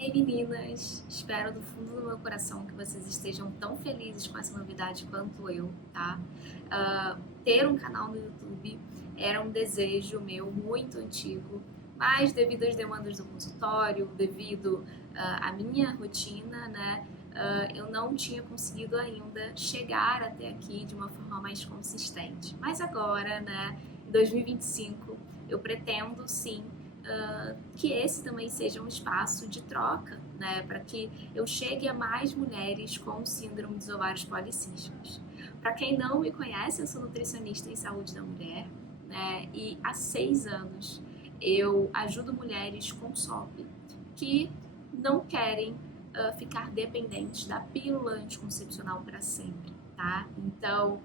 Ei meninas, espero do fundo do meu coração que vocês estejam tão felizes com essa novidade quanto eu, tá? Ter um canal no YouTube era um desejo meu muito antigo, mas devido às demandas do consultório, devido à minha rotina, né, eu não tinha conseguido ainda chegar até aqui de uma forma mais consistente. Mas agora, né, em 2025, eu pretendo sim que esse também seja um espaço de troca, né, para que eu chegue a mais mulheres com síndrome dos ovários policísticos. Para quem não me conhece, eu sou nutricionista em saúde da mulher, né, e há 6 anos eu ajudo mulheres com SOP que não querem ficar dependentes da pílula anticoncepcional para sempre, tá? Então,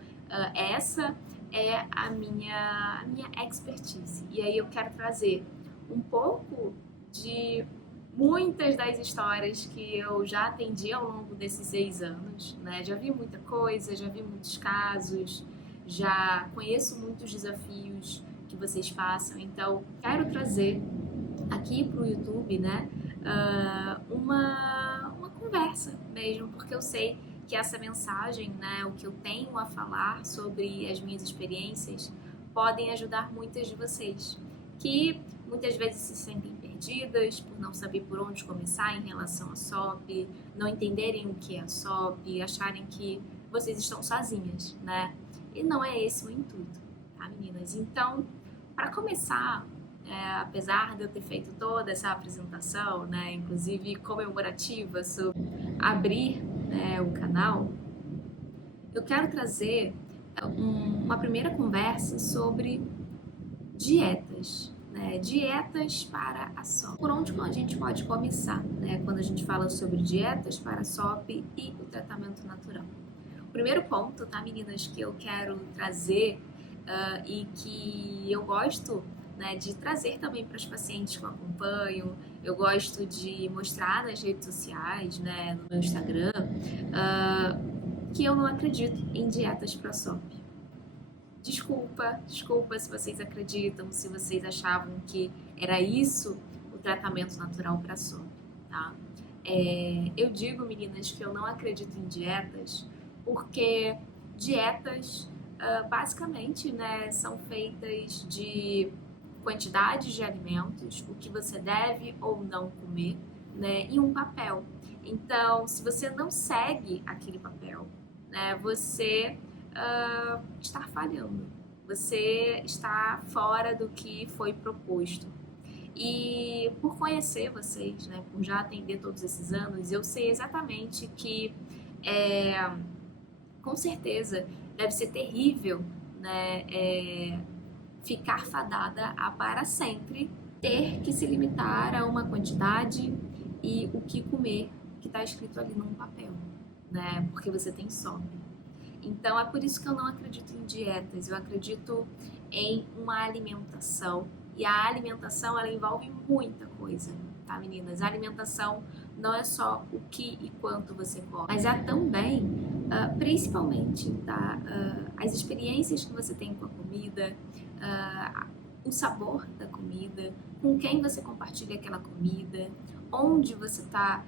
essa é a minha expertise. E aí eu quero trazer um pouco de muitas das histórias que eu já atendi ao longo desses 6 anos, né? Já vi muita coisa, já vi muitos casos, já conheço muitos desafios que vocês passam, então quero trazer aqui para o YouTube, né, uma conversa mesmo, porque eu sei que essa mensagem, né, o que eu tenho a falar sobre as minhas experiências, podem ajudar muitas de vocês, que muitas vezes se sentem perdidas por não saber por onde começar em relação à SOP, não entenderem o que é a SOP, acharem que vocês estão sozinhas, né? E não é esse o intuito, tá, meninas? Então, para começar, apesar de eu ter feito toda essa apresentação, né, inclusive comemorativa sobre abrir, né, o canal, eu quero trazer uma primeira conversa sobre dietas, né, dietas para a SOP. Por onde a gente pode começar, né, quando a gente fala sobre dietas para a SOP e o tratamento natural? O primeiro ponto, tá, meninas, que eu quero trazer e que eu gosto, né, de trazer também para os pacientes que eu acompanho, eu gosto de mostrar nas redes sociais, né, no meu Instagram, que eu não acredito em dietas para SOP. Desculpa se vocês acreditam, se vocês achavam que era isso o tratamento natural para SOP, tá? Eu digo, meninas, que eu não acredito em dietas porque dietas basicamente, né, são feitas de quantidades de alimentos, o que você deve ou não comer, né, e um papel. Então, se você não segue aquele papel, né, você está falhando, você está fora do que foi proposto. E por conhecer vocês, né, por já atender todos esses anos, eu sei exatamente que, com certeza, deve ser terrível, né, ficar fadada a para sempre ter que se limitar a uma quantidade e o que comer que está escrito ali num papel, né, porque você tem SOP. Então é por isso que eu não acredito em dietas, eu acredito em uma alimentação. E a alimentação, ela envolve muita coisa, tá, meninas? A alimentação não é só o que e quanto você come, mas é também, principalmente, tá, as experiências que você tem com a comida, o sabor da comida, com quem você compartilha aquela comida, onde você está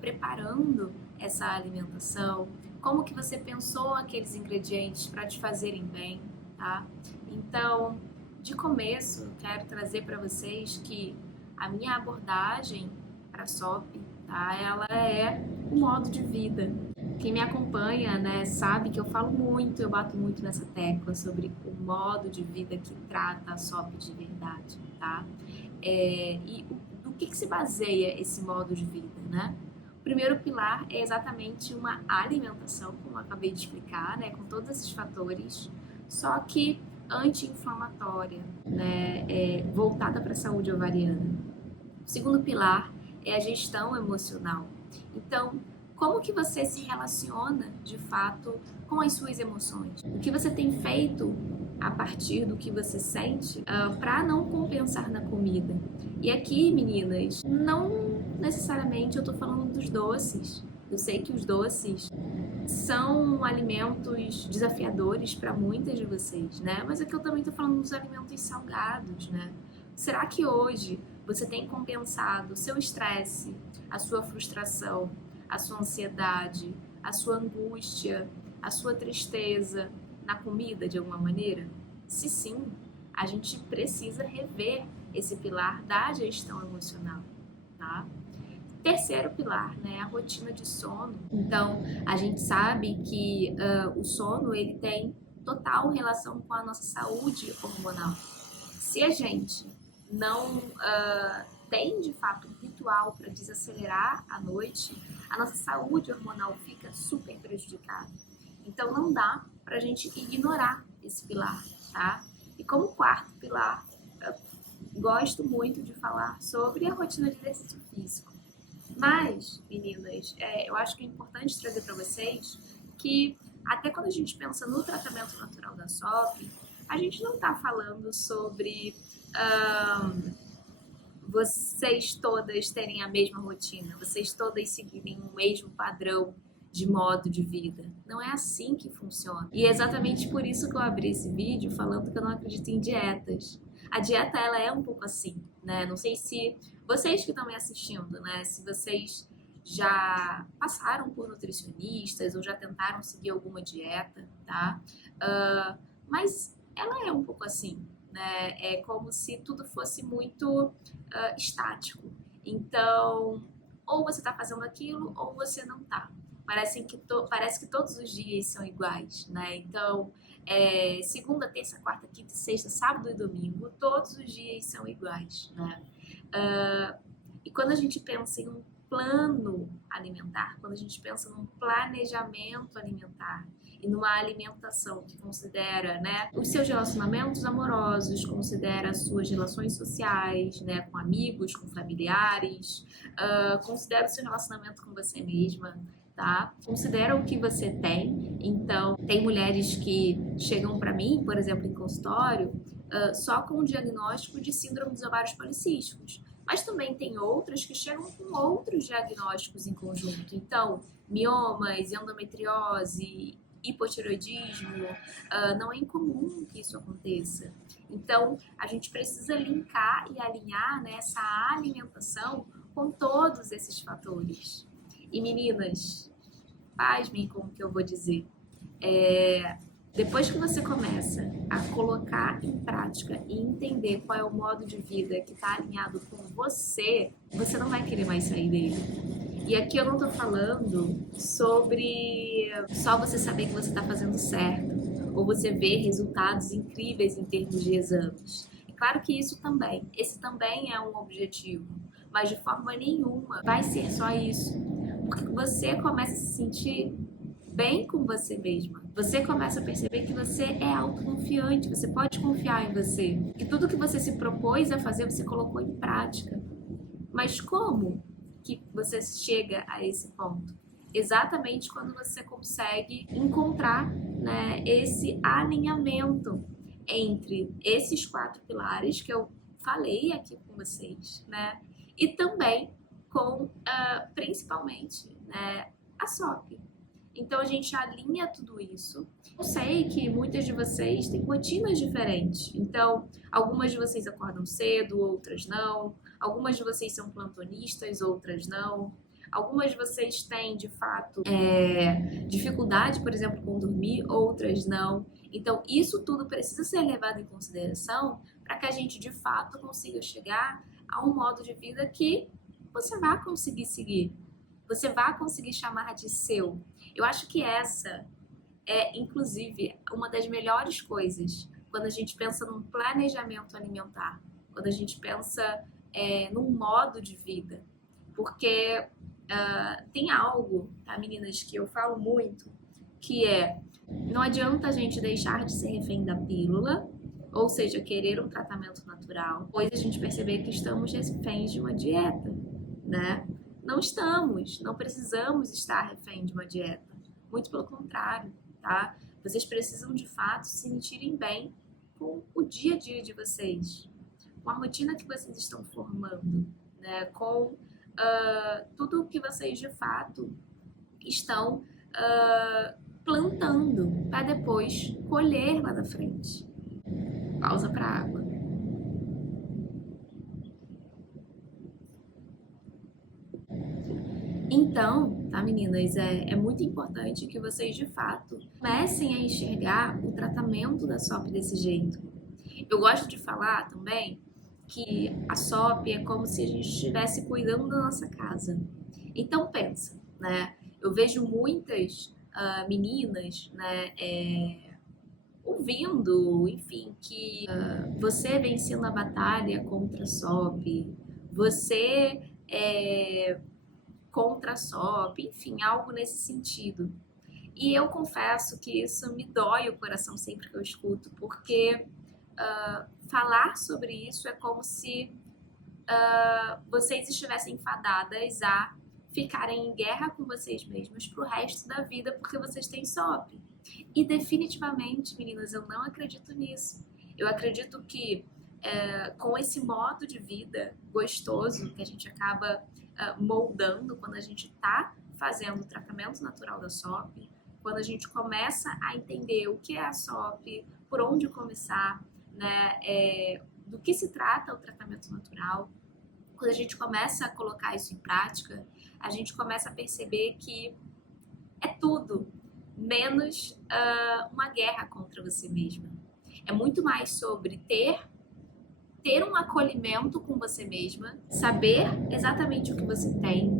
preparando essa alimentação, como que você pensou aqueles ingredientes para te fazerem bem, tá? Então, de começo, eu quero trazer para vocês que a minha abordagem para a SOP, tá? Ela é um modo de vida. Quem me acompanha, né, sabe que eu falo muito, eu bato muito nessa tecla sobre o modo de vida que trata a SOP de verdade, tá? E do que se baseia esse modo de vida, né? O primeiro pilar é exatamente uma alimentação, como eu acabei de explicar, né, com todos esses fatores, só que anti-inflamatória, né, voltada para a saúde ovariana. O segundo pilar é a gestão emocional. Então, como que você se relaciona, de fato, com as suas emoções? O que você tem feito a partir do que você sente para não compensar na comida? E aqui, meninas, não necessariamente eu tô falando dos doces. Eu sei que os doces são alimentos desafiadores para muitas de vocês, né? Mas aqui eu também tô falando dos alimentos salgados, né? Será que hoje Você tem compensado o seu estresse, a sua frustração, a sua ansiedade, a sua angústia, a sua tristeza na comida de alguma maneira? Se sim, a gente precisa rever esse pilar da gestão emocional, tá? Terceiro pilar, né, a rotina de sono. Então, a gente sabe que o sono ele tem total relação com a nossa saúde hormonal. Se a gente não tem de fato um ritual para desacelerar à noite, a nossa saúde hormonal fica super prejudicada. Então, não dá para a gente ignorar esse pilar, tá? E como quarto pilar, eu gosto muito de falar sobre a rotina de exercício físico. Mas, meninas, eu acho que é importante trazer para vocês que até quando a gente pensa no tratamento natural da SOP, a gente não está falando sobre vocês todas terem a mesma rotina, vocês todas seguirem o mesmo padrão de modo de vida. Não é assim que funciona. E é exatamente por isso que eu abri esse vídeo falando que eu não acredito em dietas. A dieta, ela é um pouco assim, né? Não sei se vocês que estão me assistindo, né? Se vocês já passaram por nutricionistas ou já tentaram seguir alguma dieta, tá? Mas ela é um pouco assim, né? É como se tudo fosse muito estático. Então, ou você tá fazendo aquilo ou você não tá. Parece que todos os dias são iguais, né? Então, segunda, terça, quarta, quinta, sexta, sábado e domingo, todos os dias são iguais, né? E quando a gente pensa em um plano alimentar, quando a gente pensa num planejamento alimentar e numa alimentação que considera, né, os seus relacionamentos amorosos, considera as suas relações sociais, né, com amigos, com familiares, considera o seu relacionamento com você mesma, tá? Considera o que você tem. Então, tem mulheres que chegam para mim, por exemplo, em consultório, só com o diagnóstico de síndrome dos ovários policísticos. Mas também tem outras que chegam com outros diagnósticos em conjunto. Então, miomas, endometriose, hipotireoidismo, não é incomum que isso aconteça. Então, a gente precisa linkar e alinhar, né, essa alimentação com todos esses fatores. E meninas, pasmem com o que eu vou dizer. Depois que você começa a colocar em prática e entender qual é o modo de vida que está alinhado com você, você não vai querer mais sair dele. E aqui eu não tô falando sobre só você saber que você está fazendo certo, ou você ver resultados incríveis em termos de exames. É claro que esse também é um objetivo, mas de forma nenhuma vai ser só isso. Porque você começa a se sentir bem com você mesma. Você começa a perceber que você é autoconfiante, você pode confiar em você. Que tudo que você se propôs a fazer, você colocou em prática. Mas como que você chega a esse ponto? Exatamente quando você consegue encontrar, né, esse alinhamento entre esses 4 pilares que eu falei aqui com vocês, né? E também com, principalmente, né, a SOP. Então a gente alinha tudo isso. Eu sei que muitas de vocês têm rotinas diferentes. Então, algumas de vocês acordam cedo, outras não. Algumas de vocês são plantonistas, outras não. Algumas de vocês têm, de fato, dificuldade, por exemplo, com dormir, outras não. Então, isso tudo precisa ser levado em consideração para que a gente, de fato, consiga chegar a um modo de vida que você vai conseguir seguir. Você vai conseguir chamar de seu. Eu acho que essa é, inclusive, uma das melhores coisas quando a gente pensa num planejamento alimentar, quando a gente pensa num modo de vida. Porque tem algo, tá, meninas, que eu falo muito, que não adianta a gente deixar de ser refém da pílula, ou seja, querer um tratamento natural, pois a gente perceber que estamos reféns de uma dieta, né? Não estamos, não precisamos estar refém de uma dieta. Muito pelo contrário, tá? Vocês precisam, de fato, se sentirem bem com o dia a dia de vocês, com a rotina que vocês estão formando, né? Com tudo o que vocês, de fato, estão plantando para depois colher lá na frente. Pausa para água. Então, tá, meninas, é muito importante que vocês, de fato, comecem a enxergar o tratamento da SOP desse jeito. Eu gosto de falar também que a SOP é como se a gente estivesse cuidando da nossa casa. Então, pensa, né? Eu vejo muitas meninas, né, ouvindo, enfim, que você vencendo a batalha contra a SOP, você contra a SOP, enfim, algo nesse sentido. E eu confesso que isso me dói o coração sempre que eu escuto, porque falar sobre isso é como se vocês estivessem fadadas a ficarem em guerra com vocês mesmas pro resto da vida porque vocês têm SOP. E definitivamente, meninas, eu não acredito nisso. Eu acredito que com esse modo de vida gostoso que a gente acaba moldando quando a gente está fazendo o tratamento natural da SOP, quando a gente começa a entender o que é a SOP, por onde começar, né, do que se trata o tratamento natural, quando a gente começa a colocar isso em prática, a gente começa a perceber que é tudo menos uma guerra contra você mesma. É muito mais sobre ter um acolhimento com você mesma, saber exatamente o que você tem,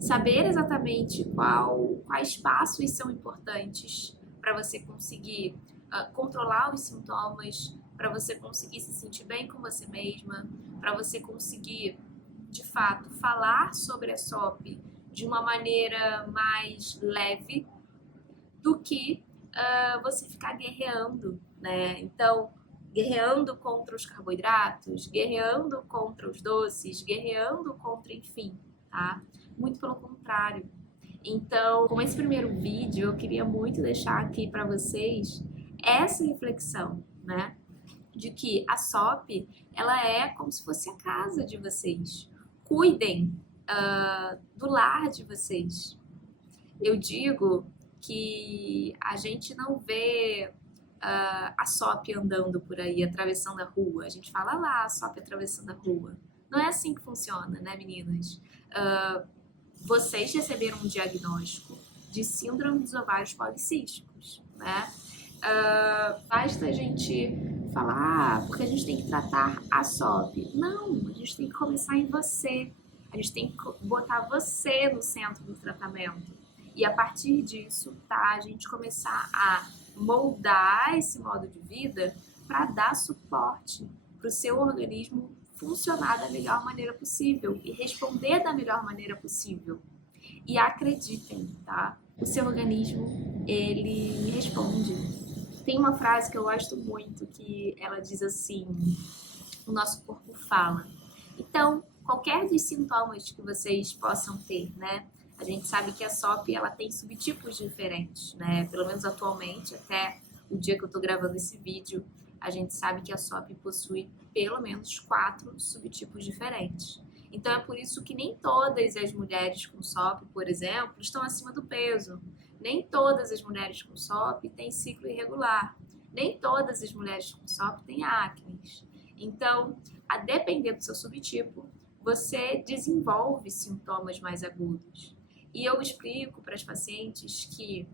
saber exatamente quais passos são importantes para você conseguir controlar os sintomas, para você conseguir se sentir bem com você mesma, para você conseguir, de fato, falar sobre a SOP de uma maneira mais leve do que você ficar guerreando, né? Então, guerreando contra os carboidratos, guerreando contra os doces, guerreando contra, enfim, tá? Muito pelo contrário. Então, com esse primeiro vídeo, eu queria muito deixar aqui para vocês essa reflexão, né? De que a SOP, ela é como se fosse a casa de vocês. Cuidem do lar de vocês. Eu digo que a gente não vê a SOP andando por aí, atravessando a rua. A gente fala lá, a SOP atravessando a rua. Não é assim que funciona, né, meninas? Vocês receberam um diagnóstico de síndrome dos ovários policísticos, né? Basta a gente falar, porque a gente tem que tratar a SOP. Não, a gente tem que começar em você. A gente tem que botar você no centro do tratamento. E a partir disso, tá, a gente começar a moldar esse modo de vida para dar suporte para o seu organismo funcionar da melhor maneira possível e responder da melhor maneira possível. E acreditem, tá? O seu organismo, ele responde. Tem uma frase que eu gosto muito, que ela diz assim: o nosso corpo fala. Então, qualquer dos sintomas que vocês possam ter, né? A gente sabe que a SOP, ela tem subtipos diferentes, né? Pelo menos atualmente, até o dia que eu tô gravando esse vídeo, a gente sabe que a SOP possui pelo menos 4 subtipos diferentes. Então é por isso que nem todas as mulheres com SOP, por exemplo, estão acima do peso. Nem todas as mulheres com SOP têm ciclo irregular. Nem todas as mulheres com SOP têm acne. Então, a depender do seu subtipo, você desenvolve sintomas mais agudos. E eu explico para as pacientes que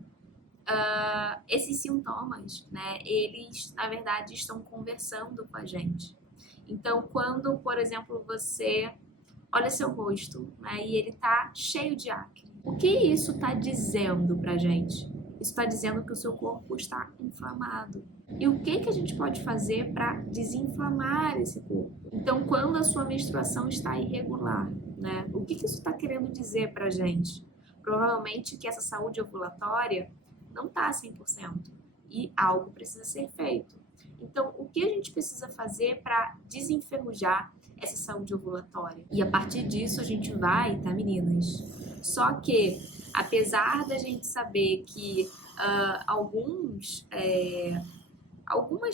esses sintomas, né, eles, na verdade, estão conversando com a gente. Então, quando, por exemplo, você olha seu rosto, né, e ele tá cheio de acne, o que isso está dizendo pra gente? Isso está dizendo que o seu corpo está inflamado. E o que a gente pode fazer para desinflamar esse corpo? Então, quando a sua menstruação está irregular, né, o que isso está querendo dizer pra gente? Provavelmente que essa saúde ovulatória não está 100% e algo precisa ser feito. Então, o que a gente precisa fazer para desenferrujar essa saúde ovulatória? E a partir disso a gente vai, tá, meninas? Só que, apesar da gente saber que algumas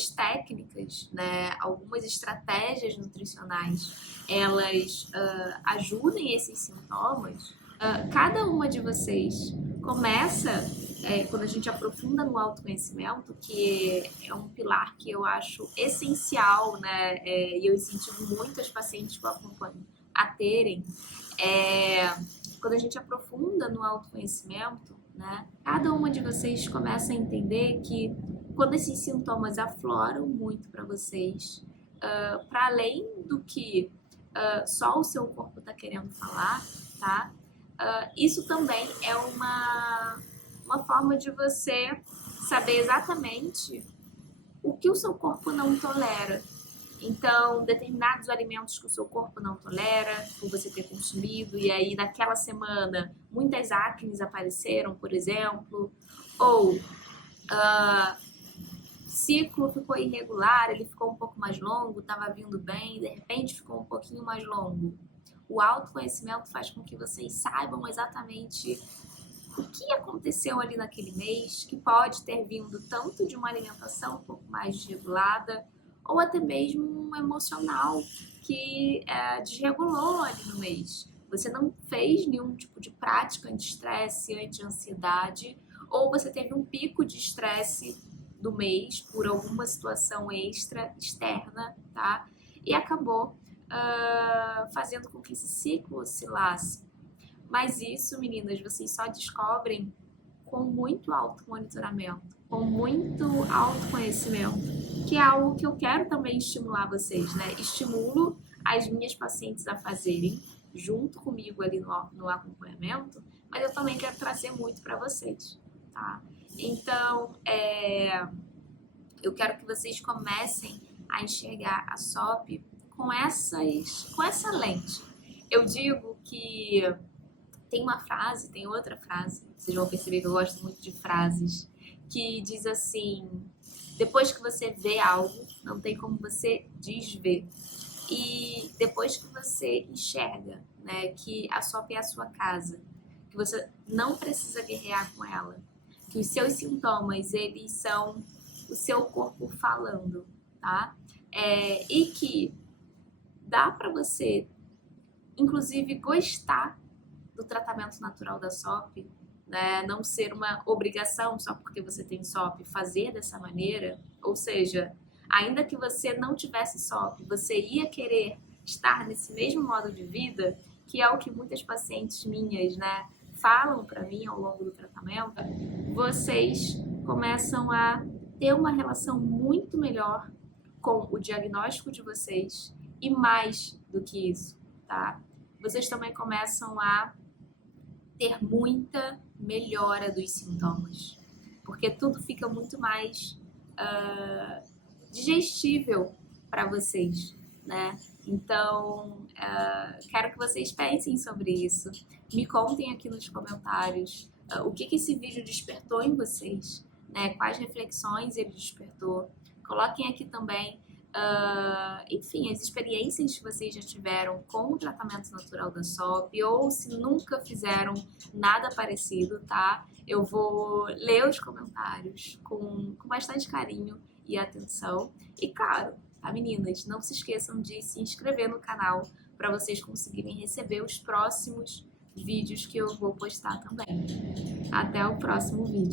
técnicas, né, algumas estratégias nutricionais, elas ajudem esses sintomas, cada uma de vocês começa, quando a gente aprofunda no autoconhecimento, que é um pilar que eu acho essencial, né, e eu incentivo muito as pacientes que eu acompanho a terem, quando a gente aprofunda no autoconhecimento, né, cada uma de vocês começa a entender que quando esses sintomas afloram muito para vocês, para além do que só o seu corpo está querendo falar, tá? Isso também é uma forma de você saber exatamente o que o seu corpo não tolera. Então, determinados alimentos que o seu corpo não tolera, por você ter consumido, e aí naquela semana muitas acnes apareceram, por exemplo, ou ciclo ficou irregular, ele ficou um pouco mais longo, estava vindo bem, de repente ficou um pouquinho mais longo. O autoconhecimento faz com que vocês saibam exatamente o que aconteceu ali naquele mês, que pode ter vindo tanto de uma alimentação um pouco mais desregulada, ou até mesmo um emocional que desregulou ali no mês. Você não fez nenhum tipo de prática anti-estresse, anti-ansiedade, ou você teve um pico de estresse do mês por alguma situação externa, tá? E acabou fazendo com que esse ciclo oscilasse. Mas isso, meninas, vocês só descobrem com muito automonitoramento, com muito autoconhecimento, que é algo que eu quero também estimular vocês, né? Estimulo as minhas pacientes a fazerem junto comigo ali no acompanhamento, mas eu também quero trazer muito para vocês, tá? Então, eu quero que vocês comecem a enxergar a SOP com essa lente. Eu digo que tem uma frase, tem outra frase, vocês vão perceber que eu gosto muito de frases, que diz assim: depois que você vê algo, não tem como você desver. E depois que você enxerga, né, que a SOP é a sua casa, que você não precisa guerrear com ela, que os seus sintomas, eles são o seu corpo falando, tá? E que dá pra você, inclusive, gostar do tratamento natural da SOP, né? Não ser uma obrigação só porque você tem SOP, fazer dessa maneira, ou seja, ainda que você não tivesse SOP, você ia querer estar nesse mesmo modo de vida, que é o que muitas pacientes minhas, né, falam para mim ao longo do tratamento. Vocês começam a ter uma relação muito melhor com o diagnóstico de vocês e mais do que isso, tá? Vocês também começam a ter muita melhora dos sintomas, porque tudo fica muito mais digestível para vocês, né? Então, quero que vocês pensem sobre isso. Me contem aqui nos comentários o que esse vídeo despertou em vocês, né? Quais reflexões ele despertou. Coloquem aqui também, enfim, as experiências que vocês já tiveram com o tratamento natural da SOP, ou se nunca fizeram nada parecido, tá? Eu vou ler os comentários com bastante carinho e atenção. E claro, tá, meninas? Não se esqueçam de se inscrever no canal para vocês conseguirem receber os próximos vídeos que eu vou postar também. Até o próximo vídeo.